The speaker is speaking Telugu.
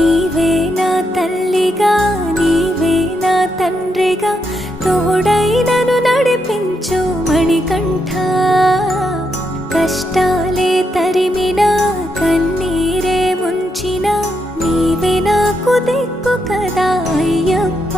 నీవే నా తల్లిగా నీవే నా తండ్రిగా తోడై నన్ను నడిపించు మణికంఠ. కష్టాలే తరిమినా కన్నీరే ముంచిన నీవే నాకు దిక్కు కదా అయ్యప్ప.